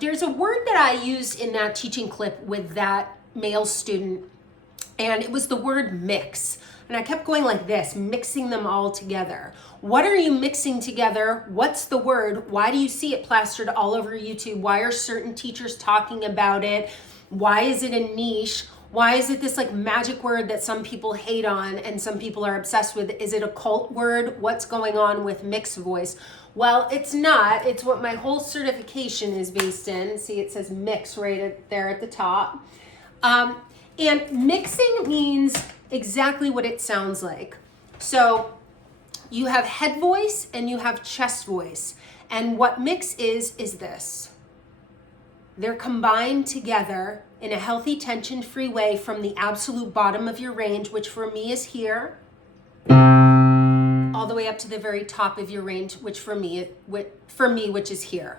There's a word that I used in that teaching clip with that male student, and it was the word mix. And I kept going like this, mixing them all together. What are you mixing together? What's the word? Why do you see it plastered all over YouTube? Why are certain teachers talking about it? Why is it a niche? Why is it this like magic word that some people hate on and some people are obsessed with? Is it a cult word? What's going on with mixed voice? Well, it's not. It's what my whole certification is based in. See, it says mix right there at the top. And mixing means exactly what it sounds like. So you have head voice and you have chest voice. And what mix is this. They're combined together in a healthy, tension-free way from the absolute bottom of your range, which for me is here, all the way up to the very top of your range, which for me, which is here.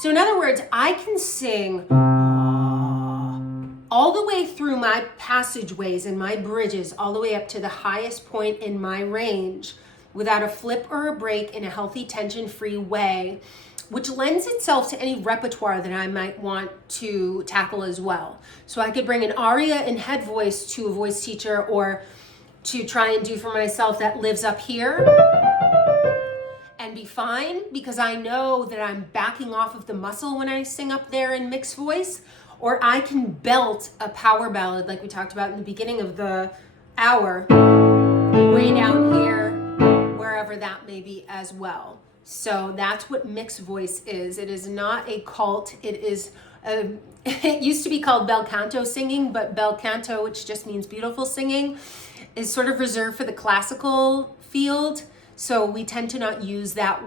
So in other words, I can sing all the way through my passageways and my bridges, all the way up to the highest point in my range without a flip or a break, in a healthy, tension-free way, which lends itself to any repertoire that I might want to tackle as well. So I could bring an aria in head voice to a voice teacher, or to try and do for myself that lives up here and be fine, because I know that I'm backing off of the muscle when I sing up there in mixed voice. Or I can belt a power ballad like we talked about in the beginning of the hour, way down here, wherever that may be as well. So that's what mixed voice is. It is not a cult. It is it used to be called bel canto singing, but bel canto, which just means beautiful singing, is sort of reserved for the classical field. So we tend to not use that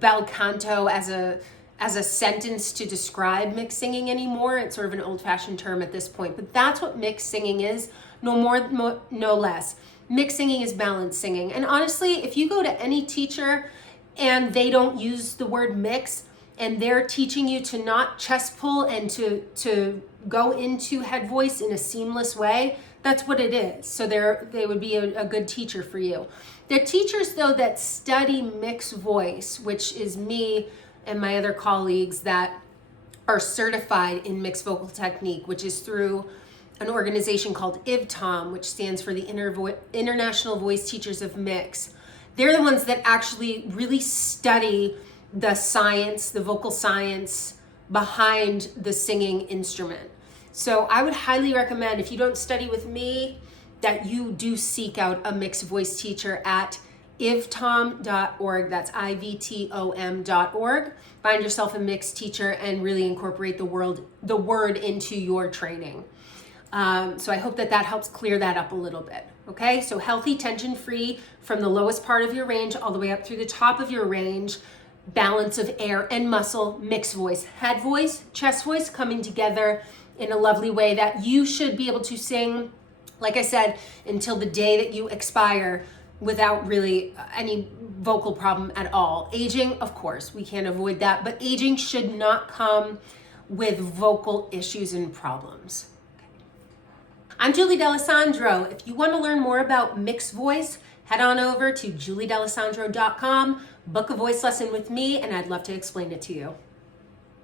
bel canto as a sentence to describe mixed singing anymore. It's sort of an old-fashioned term at this point, but that's what mixed singing is, no more, no less. Mixed singing is balanced singing. And honestly, if you go to any teacher and they don't use the word mix, and they're teaching you to not chest pull and to go into head voice in a seamless way, that's what it is. So they would be a good teacher for you. The teachers, though, that study mixed voice, which is me and my other colleagues that are certified in mixed vocal technique, which is through an organization called IVTOM, which stands for the International Voice Teachers of Mix. They're the ones that actually really study the science, the vocal science behind the singing instrument. So I would highly recommend, if you don't study with me, that you do seek out a mixed voice teacher at ivtom.org. That's IVTOM.org. Find yourself a mixed teacher and really incorporate the word into your training. So I hope that helps clear that up a little bit. Okay, so healthy, tension-free from the lowest part of your range all the way up through the top of your range. Balance of air and muscle, mixed voice, head voice, chest voice coming together in a lovely way that you should be able to sing, like I said, until the day that you expire without really any vocal problem at all. Aging, of course, we can't avoid that, but aging should not come with vocal issues and problems. I'm Julie D'Alessandro. If you want to learn more about mixed voice, head on over to juliedalessandro.com, book a voice lesson with me, and I'd love to explain it to you.